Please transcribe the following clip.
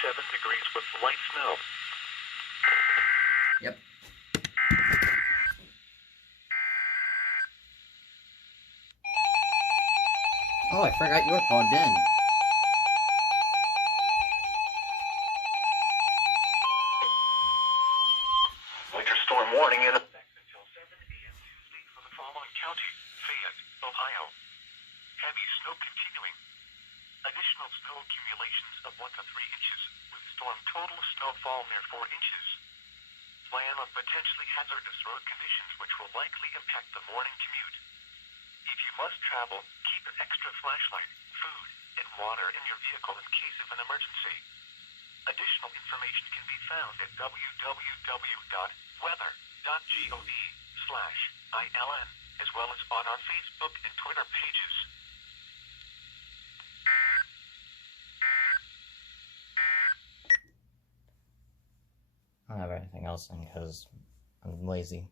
degrees with light snow. Yep. Oh, I forgot you were called in. Winter storm warning in effect until 7 a.m. Tuesday for the following counties: Fayette, Ohio. Heavy snow continuing. Additional snow accumulations of 1 to 3 inches, with storm total snowfall near 4 inches. Plan on potentially hazardous road conditions which will likely impact the morning commute. If you must travel, keep an extra flashlight, food, and water in your vehicle in case of an emergency. Additional information can be found at www.weather.gov/ILN, as well as on our Facebook and Twitter pages. I don't have anything else in because I'm lazy.